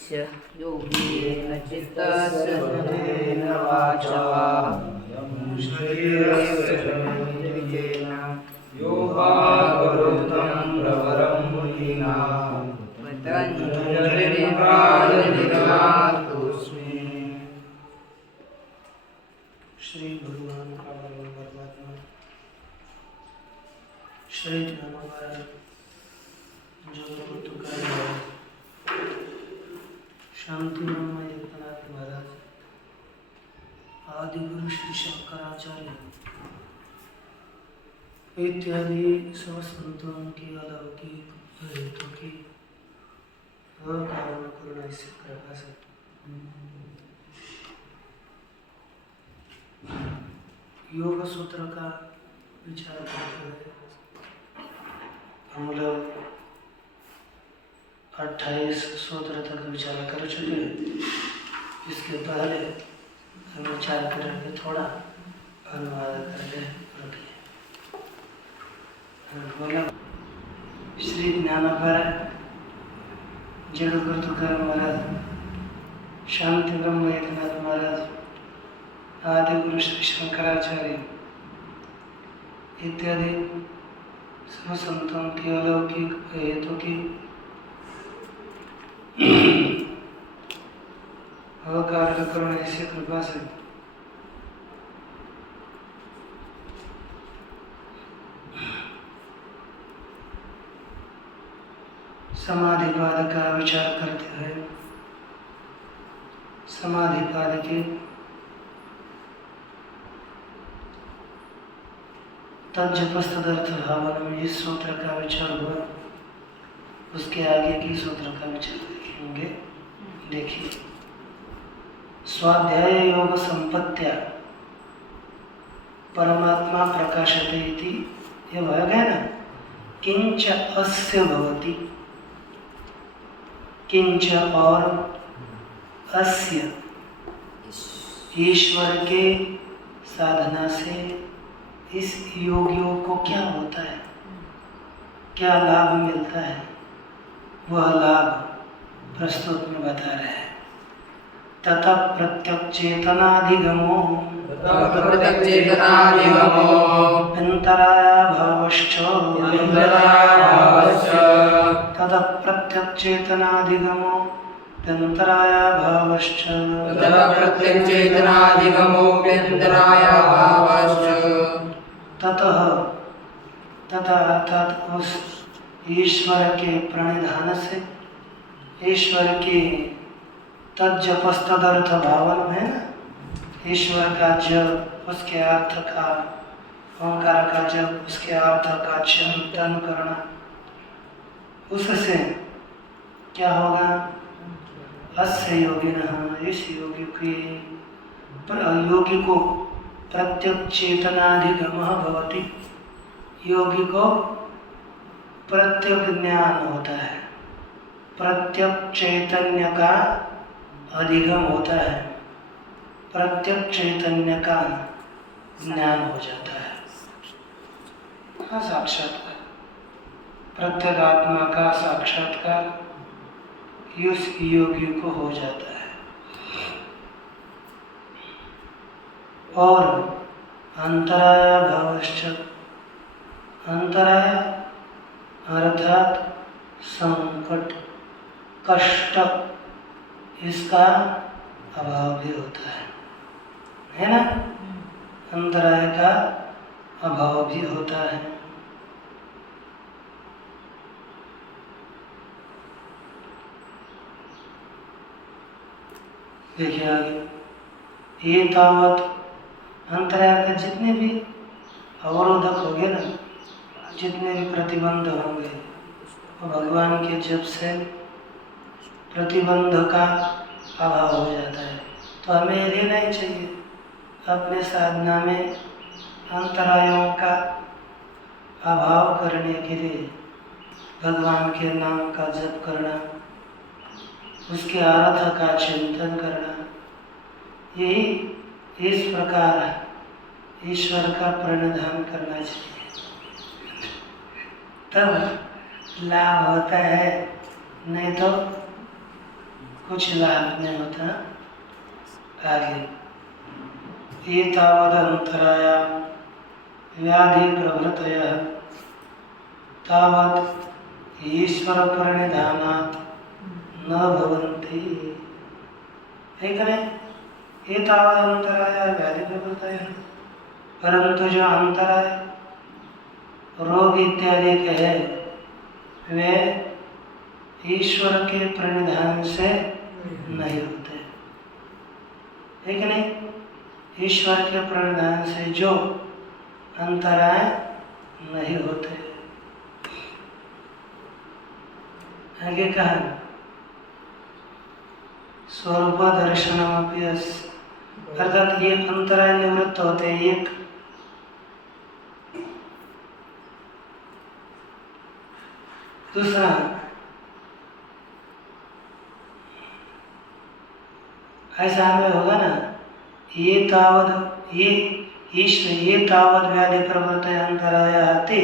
च योगेन चित्तस्य धनेन वाचा शरीरस्य योगावरुद्धं प्रवरं मुनीनां पतञ्जलिपादनिर्मातोऽस्मि। श्री भगवान का परमात्मा श्री महाराज जो शांति एकनाथ महाराज आदि गुरु श्री शंकराचार्य इत्यादि सब संतों की अलौकिक हेतु की अकारण करुणा से कृपा से योग सूत्र का विचार करते हुए हम लोग 28 सूत्र तक विचार कर चुके हैं। इसके पहले हम विचार करेंगे थोड़ा अनुवाद करके बोला श्री ज्ञानपर जगत तुकार महाराज शांति ब्रह्म एकनाथ महाराज आदि गुरु श्री शंकराचार्य इत्यादि सब संतों की अलौकिक हेतु की अवकार करुणा ऐसी कृपा से समाधिपाद का विचार करते हैं। समाधिपाद के तज्जपस्तदर्थ भावन में इस सूत्र का विचार हुआ, उसके आगे की सूत्र का विचार देखेंगे। देखिए, स्वाध्याय योग संपत्त्या परमात्मा प्रकाशते इति ये भाग है ना, किंच अस्य भवति, किंच और अस्य ईश्वर के साधना से इस योगियों को क्या होता है, क्या लाभ मिलता है, वह लाभ प्रस्तुत में बता रहे हैं। तथा प्रत्यक्ष चेतनाधिगमो अंतराभावश्च तथा प्रत्यक्ष चेतनाधिगमो अंतराभावश्च ततः तथा अर्थात उस ईश्वर के प्रणिधान से, ईश्वर के तज्जपस्तदर्थ भावन है ना, ईश्वर का जप, उसके अर्थ का, ओंकार का जप, उसके अर्थ का चिंतन करना, उससे क्या होगा? अस्य योगिनः, इस योगी को प्रत्यक्ष चेतनाधिगमः भवति, योगी को प्रत्यक्ष ज्ञान होता है, प्रत्यक्ष चैतन्य का अधिगम होता है, प्रत्यक्ष चैतन्य का ज्ञान हो जाता है। हाँ, साक्षात्कार, प्रत्येक आत्मा का साक्षात्कार उस योगी को हो जाता है। और अंतराय भावश्च, अंतराय अर्थात संकट, कष्ट, इसका अभाव भी होता है ना? अंतराय का अभाव भी होता है। देखिए आगे, ये तावत अंतराय का जितने भी अवरोधक होंगे ना, जितने भी प्रतिबंध होंगे, वो भगवान के जप से प्रतिबंध का अभाव हो जाता है। तो हमें ये नहीं चाहिए अपने साधना में अंतरायों का अभाव करने के लिए भगवान के नाम का जप करना, उसके अर्थ का चिंतन करना, यही इस प्रकार ईश्वर का प्रणिधान करना चाहिए, तब लाभ होता है। नहीं तो कुछ लाभ नहीं होता। आगे एतावदन्तराया व्याधि प्रभृतयः तावत् ईश्वर परिनिधानात् न भवन्ति। है कि नहीं? एतावदन्तराया व्याधि प्रभृतयः, परंतु जो अंतराय रोग इत्यादि के है वे ईश्वर के प्रणिधान से नहीं होते। है कि नहीं? ईश्वर के प्रणिधान से जो अंतराय नहीं होते। आगे कहा स्वरूप दर्शनमपि अस्य, अर्थात ये अंतराय निवृत्त होते हैं। एक दूसरा ऐसा हमें होगा ना, ये तावद ये ईश्वर ये तावद व्याधि प्रवृत्ति अंतराय आते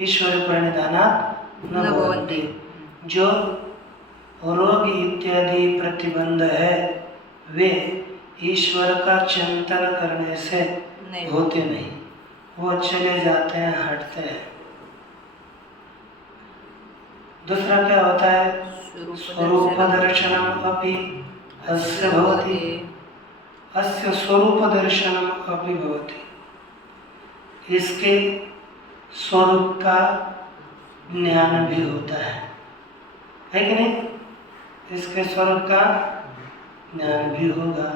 ईश्वर प्रणिधानात् न भवन्ति। जो रोग इत्यादि प्रतिबंध है वे ईश्वर का चिंतन करने से होते नहीं, वो चले जाते हैं, हटते हैं। दूसरा क्या होता है? स्वरूप दर्शनम अपि अस्य भवति, अस्य स्वरूप दर्शनम अपि भवति। इसके स्वरूप का ज्ञान भी होता है कि नहीं? इसके स्वरूप का ज्ञान भी होगा।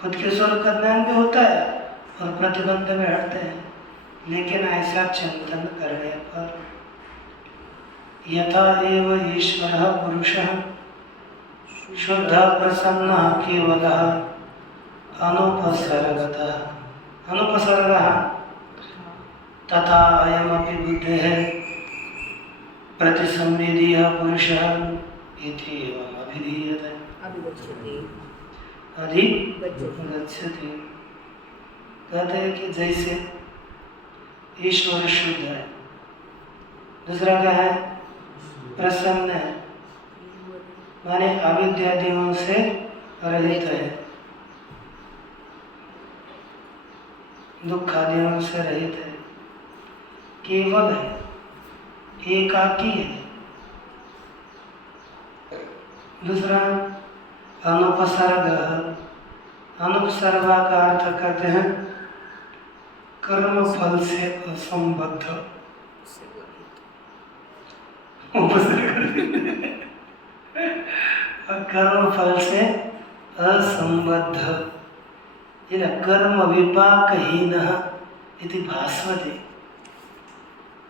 खुद के स्वरूप का ज्ञान भी होता है और प्रतिबंध में हटते हैं, लेकिन ऐसा चिंतन करने पर यथा एव ईश्वरः पुरुषः शुद्ध प्रसन्न केवलः अनुपसर्गतः तथा अयमपि बुद्धेः प्रतिसंवेदीयः पुरुषः इति एवम् अभिधीयते। अधिगच्छति। कहते हैं कि जैसे ईश्वर शुद्ध है, दूसरा क्या है? प्रसन्न है, माने अविद्यादियों से रहित है, दुख आदियों से रहित है, केवल है, एकाकी है। दूसरा अनुपसर्ग, अनुपसर्गा का अर्थ करते हैं कर्म फल से असंबद्ध। कर्म फल से असंबद्ध, कर्म विपाकहीन इति भास्वते।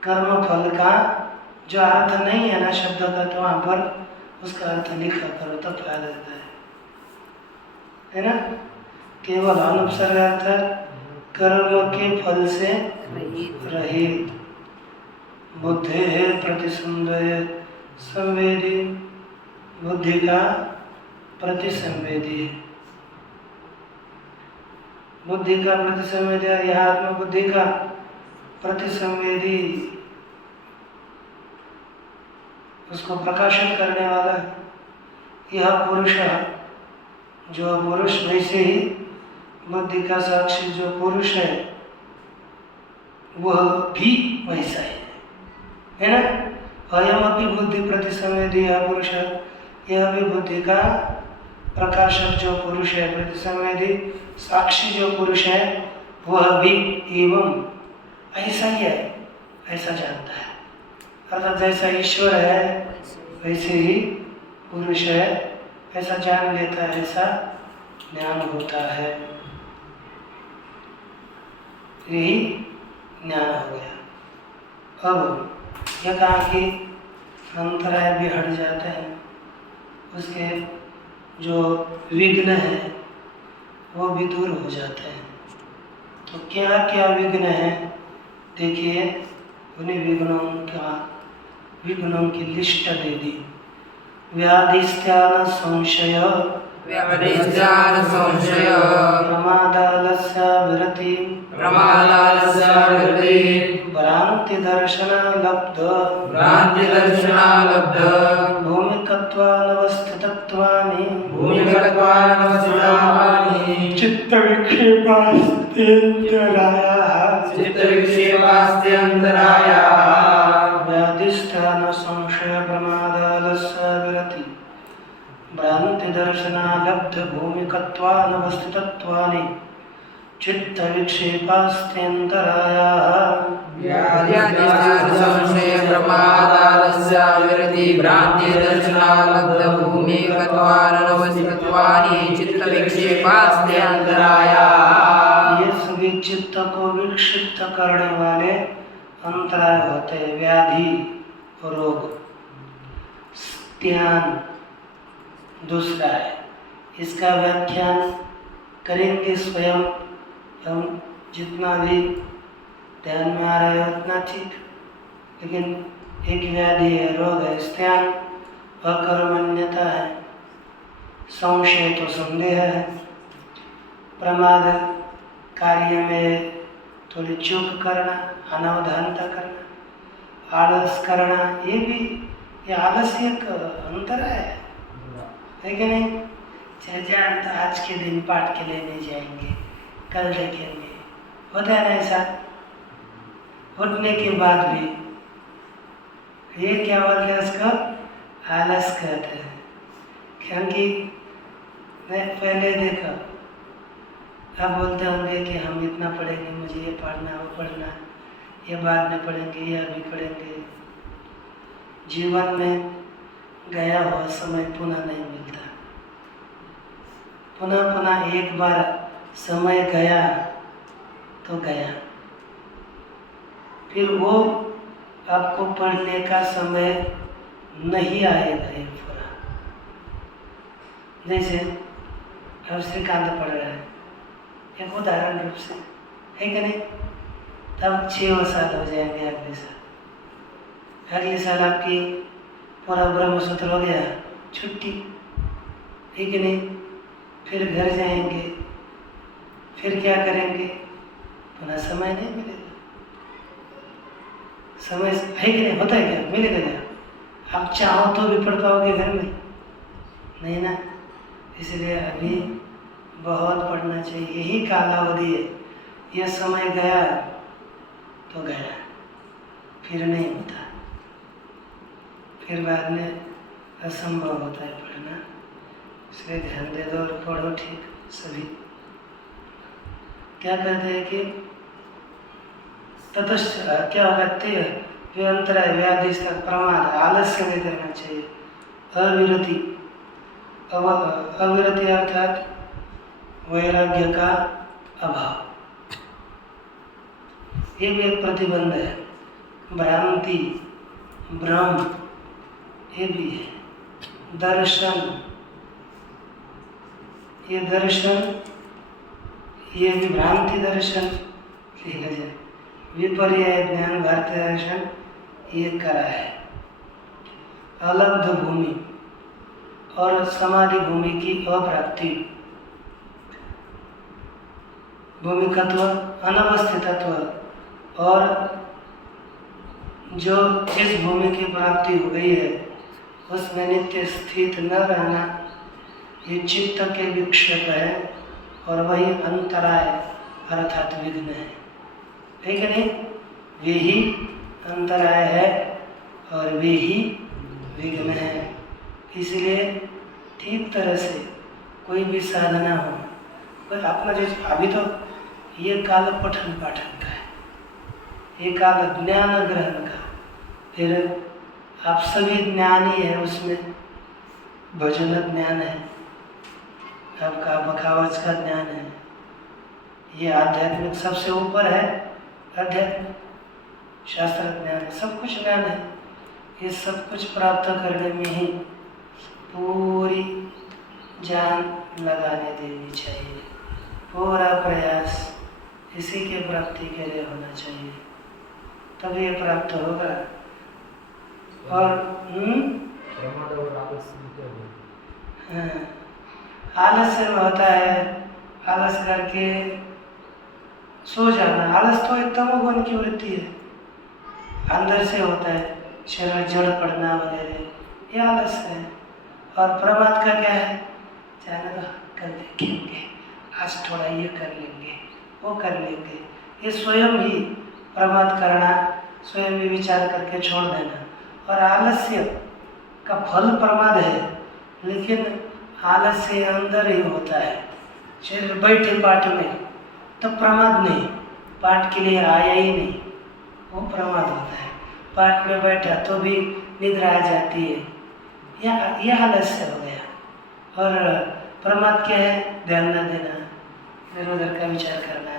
कर्म फल का जो अर्थ नहीं है ना शब्द का, तो वहाँ पर उसका अर्थ लिखा करो तो फायदा देता है ना? केवल अनुपसर्ग अर्थ कर्म के फल से रहित। बुद्धि है प्रतिसंवेदी, संवेदी, बुद्धि का प्रतिसंवेदी, बुद्धि का प्रतिसंवेदी, यह आत्मा बुद्धि का प्रतिसंवेदी, उसको प्रकाशन करने वाला यह पुरुष, जो पुरुष वैसे ही बुद्धि का साक्षी जो पुरुष है वह भी वैसा ही है ना? अयमपि बुद्धि प्रतिसंवेदी यह पुरुष, यह भी बुद्धि का प्रकाशक जो पुरुष है, प्रतिसंवेदी साक्षी जो पुरुष है वह भी एवं ऐसा ही है, ऐसा जानता है। अर्थात जैसा ईश्वर है वैसे ही पुरुष है, ऐसा जान लेता है, ऐसा ज्ञान होता है। यही ज्ञान हो गया। अब यह कहा कि अंतराय भी हट जाते हैं, उसके जो विघ्न है वो भी दूर हो जाते हैं। तो क्या क्या विघ्न है देखिए, उन्हीं विघ्नों की लिस्ट दे दी। व्याधिस्त्यान संशय, प्रमादालस्य विरति, भ्रांति दर्शनालब्ध, भूमिकत्व भूमिकत्वानवस्थितत्वानि भूमिकत्वानवस्थितानि चित्तविक्षेपास्तेन्द्रायाः चित्तविक्षेपास्त्यन्तरायाः व्याधिष्ठान संशय प्रमादालस्य विरति भ्रान्तिदर्शनालब्ध भूमिकत्वानवस्थितत्वानि चित्तविक्षेपास्त्यन्तरायाः व्याधिस्थानसंशय प्रमादालस्य विरति भ्रान्तिदर्शनालब्धभूमिकत्वानवस्थितत्वानि चित्तविक्षेपास्त्यन्तरायाः। ये सभी चित्त को विक्षिप्त करने वाले अंतराय होते हैं, व्याधि रोग। स्त्यान दूसरा है, इसका व्याख्यान करेंगे स्वयं। हम जितना भी ध्यान में आ रहा है उतना ठीक, लेकिन एक व्याधि है, रोग है। स्त्यान अकर्मण्यता है, संशय तो संदेह है, प्रमाद कार्य में थोड़ी चूक करना, अनावधानता करना, आलस करना, ये आलस एक अंतराय है कि नहीं? चले जाए तो आज के दिन पाठ के लिए नहीं जाएंगे, कल देखेंगे, होता है ना ऐसा? उठने के बाद भी ये क्या बोलते हैं उसको? आलस कहते हैं। क्योंकि मैं पहले देखा, अब बोलते होंगे कि हम इतना पढ़ेंगे, मुझे ये पढ़ना, वो पढ़ना, ये बाद में पढ़ेंगे, ये अभी पढ़ेंगे। जीवन में गया हुआ समय पुनः नहीं मिलता। पुनः पुनः एक बार समय गया तो गया, फिर वो आपको पढ़ने का समय नहीं आएगा एक पूरा। जैसे अब श्रीकांत पढ़ रहा है, एक उदाहरण रूप से, है कि नहीं? तब 6 साल हो जाएंगे अगले साल। अगले साल आपकी पूरा ब्रह्मसूत्र हो गया, छुट्टी, है कि नहीं? फिर घर जाएंगे, फिर क्या करेंगे? पुनः समय नहीं मिलेगा। समय है कि नहीं? होता है क्या? मिलेगा क्या? आप चाहो तो भी पढ़ पाओगे घर में? नहीं ना। इसलिए अभी बहुत पढ़ना चाहिए, यही कालावधि है। यह समय गया तो गया, फिर नहीं होता, फिर बाद में असंभव होता है पढ़ना। इसलिए ध्यान दे दो और पढ़ो ठीक सभी। क्या कहते हैं कि ततश्च क्या होगा? वे अंतराय व्याधि प्रमाद आलस्य नहीं करना चाहिए। अविरति, अविरति अर्थात वैराग्य का अभाव, ये भी एक प्रतिबंध है। भ्रांति, भ्रम, ये भी है। दर्शन, ये दर्शन, ये भी भ्रांति दर्शन लिखा जाए। विपर्य ज्ञान भारतीय दर्शन ये करा है। अलब्ध भूमि और समाधि भूमि की अप्राप्ति, भूमिकत्व, अनवस्थितत्व, और जो इस भूमि की प्राप्ति हो गई है उसमें नित्य स्थित न रहना, ये चित्त के विक्षेप है और वही अंतराय अर्थात विघ्न है। नहीं? वे ही अंतराय है और वे ही विघ्न है। इसलिए ठीक तरह से कोई भी साधना हो, पर अपना जो अभी तो ये काल पठन पाठन का है, ये काल ज्ञान ग्रहण का। फिर आप सभी ज्ञानी है, उसमें भजन ज्ञान है, आपका बखावच का ज्ञान है, ये आध्यात्मिक सबसे ऊपर है। अध्यात्म शास्त्र ज्ञान है, सब कुछ ज्ञान है। ये सब कुछ प्राप्त करने में ही पूरी जान लगाने देनी चाहिए, पूरा प्रयास इसी के प्राप्ति के लिए होना चाहिए, तब ये प्राप्त होगा। और आलस्य में होता है, आलस करके सो जाना। आलस तो एक तमोगुण की वृत्ति है, अंदर से होता है, शरीर जड़ पड़ना वगैरह, ये आलस है। और प्रमाद का क्या है, जाने दो कल देखेंगे, आज थोड़ा ये कर लेंगे, वो कर लेंगे, ये स्वयं ही प्रमाद करना, स्वयं ही विचार करके छोड़ देना। और आलस्य का फल प्रमाद है, लेकिन आलस्य अंदर ही होता है। शरीर बैठे पाठ में तब प्रमाद नहीं, पाठ के लिए आया ही नहीं, वो प्रमाद होता है। पाठ में बैठा तो भी निद्रा आ जाती है, यह आलस्य हो गया। और प्रमाद क्या है, ध्यान न देना, इधर उधर का विचार करना,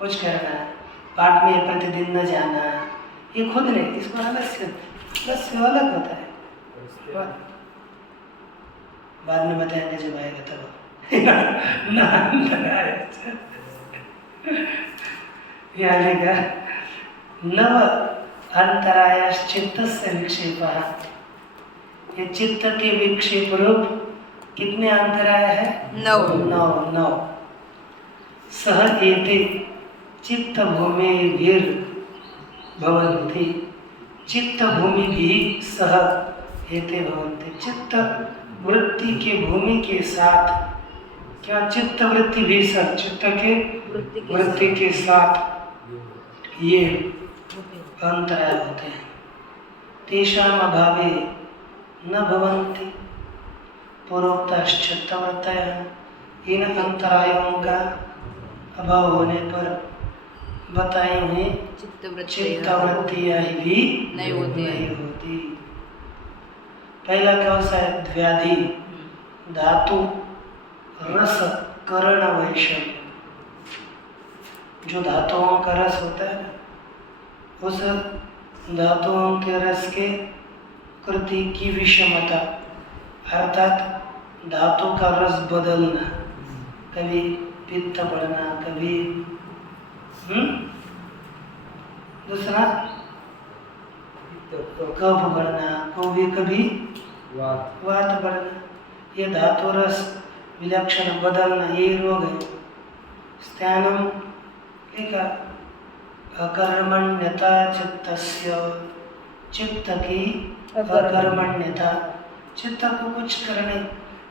कुछ करना, पाठ में प्रतिदिन न जाना, ये खुद नहीं, इसको आलस्य अलग होता है। बाद में बताएंगे जब आएगा तब। नव अंतरायश्चित्तस्य विक्षेपः, ये चित्त के विक्षेप रूप कितने अंतराय है, 9। सह एते चित्त भूमिभिर् भवन्ति, चित्त भूमि भी सह एते भवन्ति। चित्त वृत्ति के भूमि के साथ, क्या चित्त वृत्ति भी सह, चित्त के वृत्ति के साथ ये अंतराय होते हैं। तेषाम अभावे न भवन्ति पूर्वोक्तश्चित्तवृत्तयः, इन अंतरायों का अभाव होने पर बताई हुई चित्तवृत्तियाँ भी नहीं होती। पहला कौन सा है, व्याधि, धातु रस करण वैषम्य, जो धातुओं का रस होता है, उस धातुओं के रस के कृति की विषमता, अर्थात धातु का रस बदलना, कभी पित्त बढ़ना, कभी दूसरा कफ बढ़ना, कभी वात बढ़ना, ये धातु रस विलक्षण बदलना, ये रोग है। स्थानम लिखा, अकर्मण्यता चित्तस्य, चित्त की अकर्मण्यता, चित्त को कुछ करने,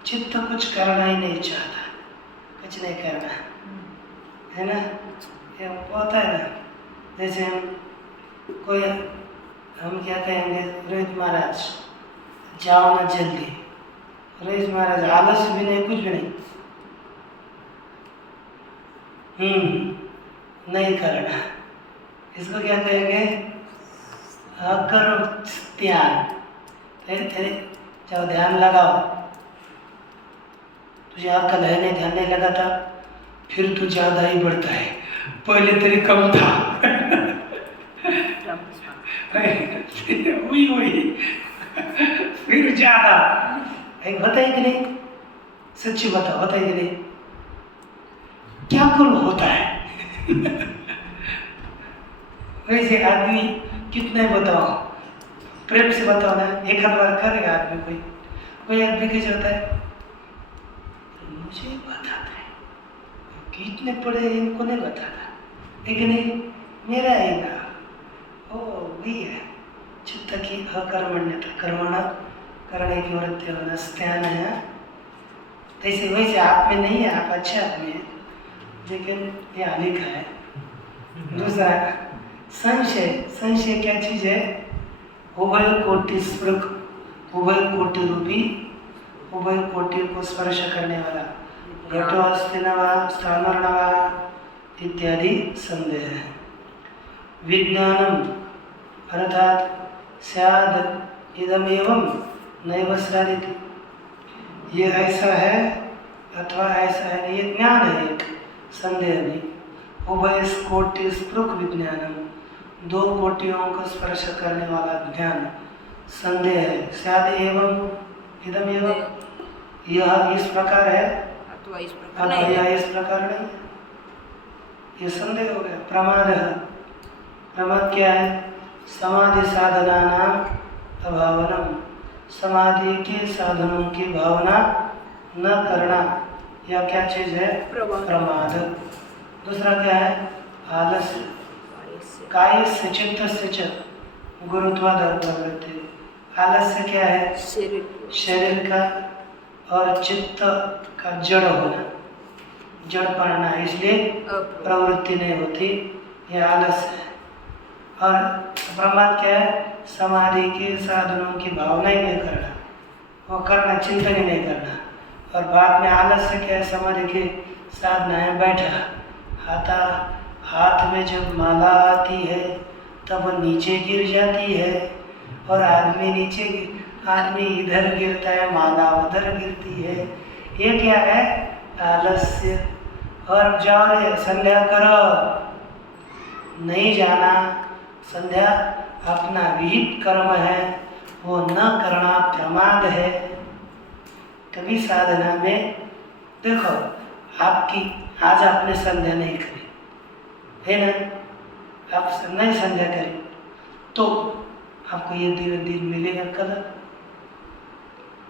चित्त कुछ करना ही नहीं चाहता, कुछ नहीं करना है ना, ये होता है ना। जैसे हम क्या कहेंगे, रोहित महाराज जाओ ना जल्दी, रोहित महाराज आलस भी नहीं, कुछ भी नहीं, नहीं करना, इसको क्या कहेंगे, अकर्म ध्यान। जाओ ध्यान लगाओ, तुझे अक्ल है नहीं, ध्यान नहीं लगाता, फिर तू ज्यादा ही बढ़ता है, पहले तेरे कम था। वही फिर ज्यादा, बताइए कि नहीं, सच्ची बताओ, बताइए कि नहीं, क्या करो होता है। वैसे आदमी कितने बताओ, प्रेम से बताओ ना, एक आध बार करेगा आदमी, कोई आदमी कैसे होता है, मुझे बताता है, कितने पढ़े इनको नहीं बताता, लेकिन मेरा है ना, ओ वही है, चित्त की अकर्मण्यता, कर्मणा करने की वृत्ति होना, स्थान है। जैसे वैसे आप में नहीं है, आप अच्छे आदमी हैं, लेकिन यहाँ लिखा है। दूसरा संशय, संशय क्या चीज है, उभय कोटि स्पृक, उभय कोटि रूपी, उभय कोटि को स्पर्श करने वाला, घटो अस्ति न वा स्थावर न वा इत्यादि संदेह है। विज्ञानम अर्थात स्याद इदम एवं नैव स्यादिति, ये ऐसा है अथवा ऐसा है, ये ज्ञान है, एक संदेह भी। उभय कोटि स्पृक विज्ञानम, दो कोटियों को स्पर्श करने वाला ज्ञान, संदेह है। स्याद एवं इदम एवं, यह इस प्रकार है अथवा यह इस प्रकार नहीं, ये संदेह हो गया। प्रमाद है, प्रमाद क्या है, समाधि साधना नाम अभावनम, समाधि के साधनों की भावना न करना, यह क्या चीज है, प्रमाद। दूसरा क्या है, आलस्य, काय से चित्त से गुरुत्वाद प्रवृत्ति, आलस्य क्या है? शरीर का और चित्त का जड़ होना, जड़ पड़ना, इसलिए प्रवृत्ति नहीं होती, यह आलस्य है। और प्रमाद क्या है? समाधि के साधनों की भावना ही नहीं करना, वो करना, चिंतन ही नहीं करना। और बाद में आलस्य क्या है? समाधि की साधना है, बैठा, हाथ में जब माला आती है तब वो नीचे गिर जाती है, और आदमी इधर गिरता है, माला उधर गिरती है, ये क्या है? आलस्य। और जाओ रे संध्या करो, नहीं जाना, संध्या अपना विहित कर्म है, वो न करना प्रमाद है। कभी साधना में देखो, आपकी आज आपने संध्या नहीं करी है ना, आप नहीं संध्या करें तो आपको ये दिन मिलेगा कल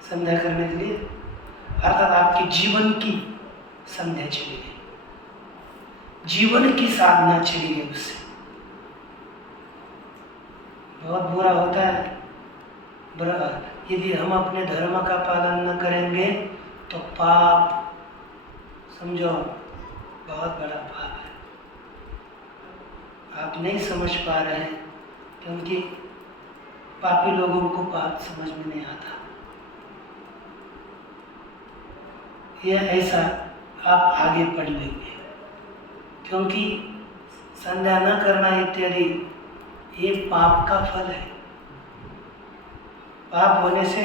संध्या करने के लिए, अर्थात आपके जीवन की संध्या चली गई, जीवन की साधना चली गई उससे। बहुत बुरा होता है, बुरा। यदि हम अपने धर्म का पालन न करेंगे तो पाप, समझो, बहुत बड़ा पाप है। आप नहीं समझ पा रहे हैं क्योंकि पापी लोगों को बात समझ में नहीं आता। यह ऐसा आप आगे पढ़ लेंगे, क्योंकि संध्या न करना इत्यादि ये पाप का फल है। पाप होने से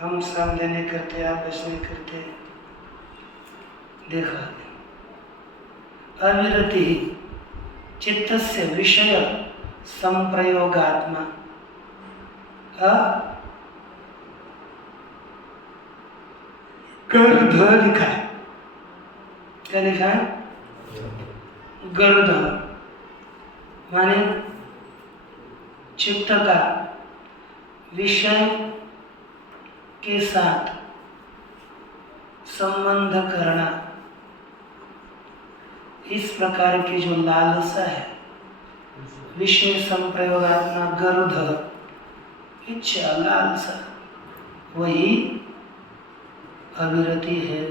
हम संध्या नहीं करते, आप ऐसे नहीं करते। देखा, अविरति चित्तस्य विषय संप्रयोगात्मा, गर्ध लिखा है, क्या लिखा है? गर्ध माने चित्त का विषय के साथ संबंध करना, इस प्रकार की जो लालसा है, विषय संप्रयोगात्मा गर्ध, इच्छा, लालसा, वही अविरति है।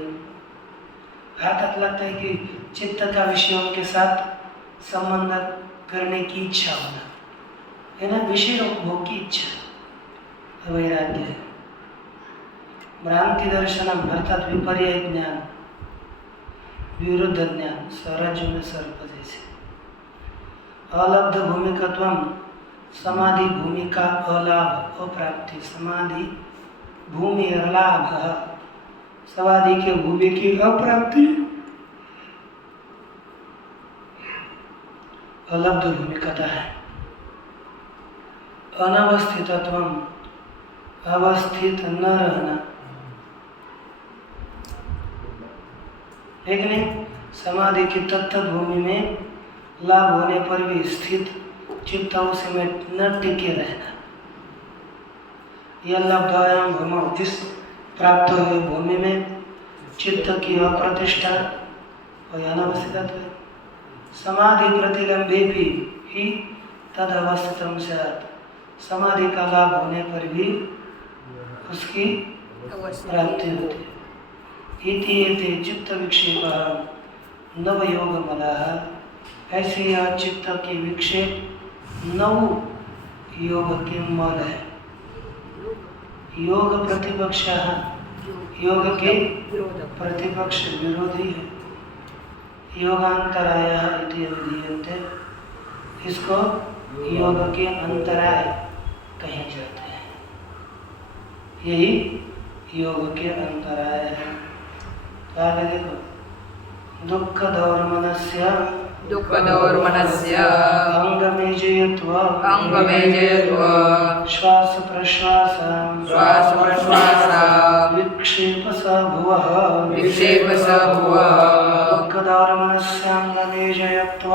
अर्थात लगता है कि चित्त का विषयों के साथ संबंध करने की इच्छा होना है ना, विषय उपभोग की इच्छा, वैराग्य है। भ्रांति दर्शनम अर्थात विपर्य ज्ञान, विरुद्ध ज्ञान, स्वराज्य में सर्प जैसे। अलब्ध भूमिकत्वम, समाधि भूमिका अलाभ, अप्राप्ति, समाधि भूमि अलाभ, समाधि के भूमि की अप्राप्ति, अलब्ध भूमिकता है। अनवस्थितत्वम, अवस्थित न रहना, लेकिन समाधि की तत्त भूमि में लाभ होने पर भी स्थित चित्त उसमें न टिके रहना। यह लब्धायाम भूमौ, जिस प्राप्त हुए भूमि में चित्त की अप्रतिष्ठा और अनवस्थित है। समाधि प्रतिलंबे भी ही तद अवस्थितम स्यात्, समाधि का लाभ होने पर भी उसकी प्राप्ति होती है। इति एते चित्त विक्षेप नव योग मलाह, ऐसे यह चित्त के विक्षेप नव योग के मल है। योग प्रतिपक्ष, योग के प्रतिपक्ष विरोधी है। योगांतराय इति अभिधीयन्ते, इसको योग के अंतराय कहे जाते हैं। यही योग के अंतराय है। तो आगे देखो, दुख दौर्मनस्य, अंगमेजयत्व, श्वास प्रश्वास, विक्षेप स भुवः, दुख दौर्मनस्य अंगमेजयत्व,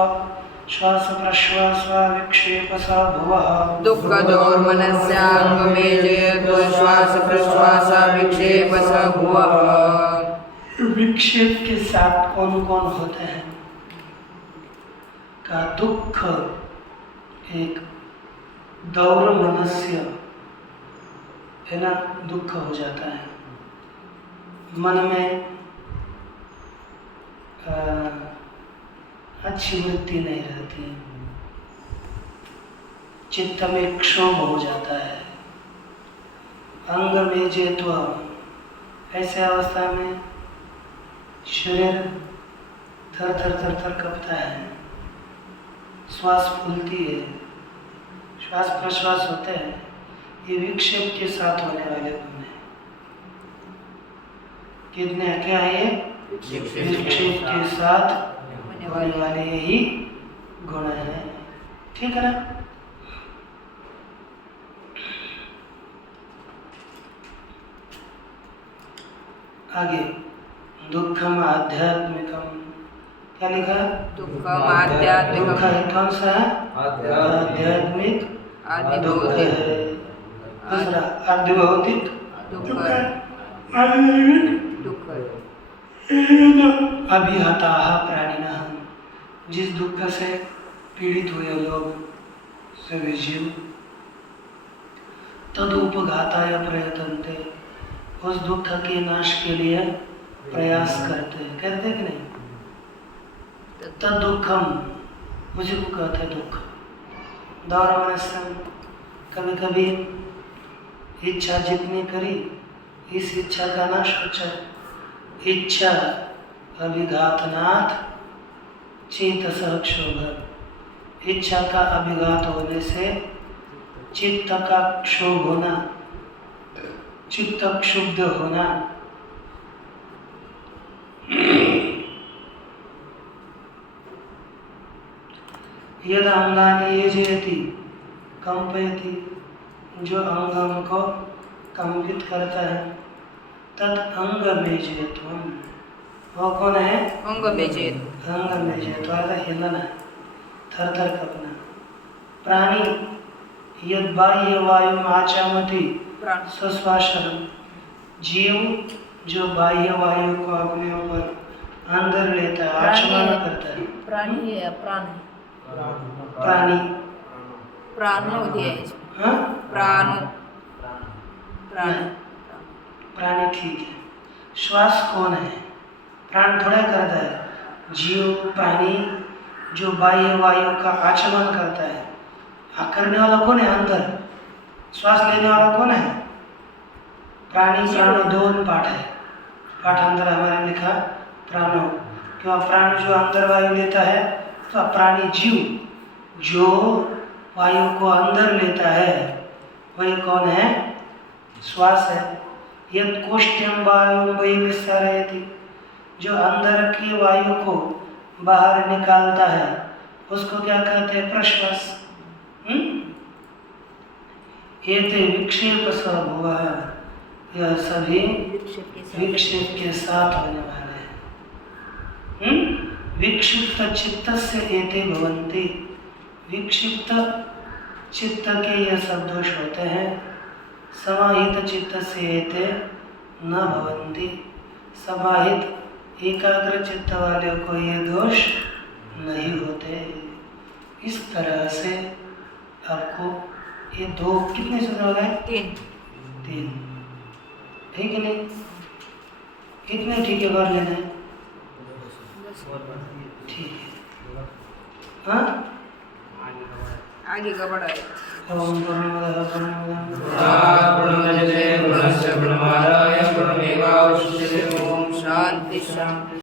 श्वास प्रश्वास विक्षेप स भुवः, दुख दौर्मनस्यांगमेजयत्व, श्वास प्रश्वास विक्षेप स भुवः। विक्षेप के साथ कौन कौन होते हैं? का दुख एक, दौर्मनस्य है ना, दुख हो जाता है। मन में अच्छी वृत्ति नहीं रहती, चित्त में क्षोभ हो जाता है। अंग में जेत्व, ऐसे अवस्था में शरीर थर थर थर थर कँपता है, श्वास फूलती है, श्वास प्रश्वास होते हैं। ये विक्षेप के साथ होने वाले गुण हैं। कितने क्या है ये? विक्षेप के साथ होने वाले यही गुण है। ठीक है ना? आगे दुखम आध्यात्मिकम, क्या लिखा? दुःखम आध्यात्मिकम। दुख है कौन सा है? आध्यात्मिक दुख है। दूसरा आध्यात्मिक दुःख दुख है। आध्यात्मिक दुःख अभिहताः प्राणिनः, जिस दुख से पीड़ित हुए लोग सभी जीव, तदुपघाताय प्रयतन्ते, उस दुख के नाश के लिए प्रयास करते हैं। कहते कि नहीं? तद दुखम, उसी को कहते हैं दुख। दौर मनस्सम, कभी कभी इच्छा जितनी करी, इस इच्छा का नाश हो जाए। इच्छा अभिघातनाथ चेतसः क्षोभ, इच्छा का अभिघात होने से चित्त का क्षोभ होना, चित्त क्षुब्ध होना। यद अंगानि येजयति कंपयति, जो अंगों को कंपित करता है, तद अंग मेजयत्वम, वो कौन है? अंग मेजेत। अंग मेजयत्व का हिलना, थर थर कपना। प्राणी यद बाह्य वायु आचामति प्राण सश्वासन, जीव जो बाह्य वायु को अपने ऊपर अंदर लेता है, आचमन करता है। प्राणी है, प्राण है। प्राणी प्राणो दिया है इसमें। हाँ? प्राणो प्राण प्राणी ठीक है। श्वास कौन है? प्राण थोड़ा करता है। जीव प्राणी जो बाह्य वायु का आचमन करता है, करने वाला कौन है? अंदर। श्वास लेने वाला कौन है? प्राणी। प्राण दोन पाठ है। पाठ अंदर हमारे लिखा प्राणो, क्यों? प्राण जो अंदर वायु लेता है, तो प्राणी जीव जो वायु को अंदर लेता है, वही कौन है? श्वास है। यद कोष्ठ्यम वायु वही विस्तारयति, जो अंदर की वायु को बाहर निकालता है, उसको क्या कहते हैं? प्रश्वास। एते विक्षेप सब हुआ, यह सभी विक्षेप के साथ होने वाले हैं। विक्षिप्त चित्त से एते भवन्ति, विक्षिप्त चित्त के यह सब दोष होते हैं। समाहित चित्त से एते न भवन्ति, समाहित एकाग्र चित्त वाले को ये दोष नहीं होते। इस तरह से आपको ये दो कितने सूत्र हो गए? तीन, ठीक है नहीं? कितने ठीक है कर लेना है? ठीक है। हाँ, आगे का बड़ा है। ओम पूर्णमदः पूर्णमिदं पूर्णस्य पूर्णमादाय पूर्णमेवावशिष्यते। ओम शांति शांति।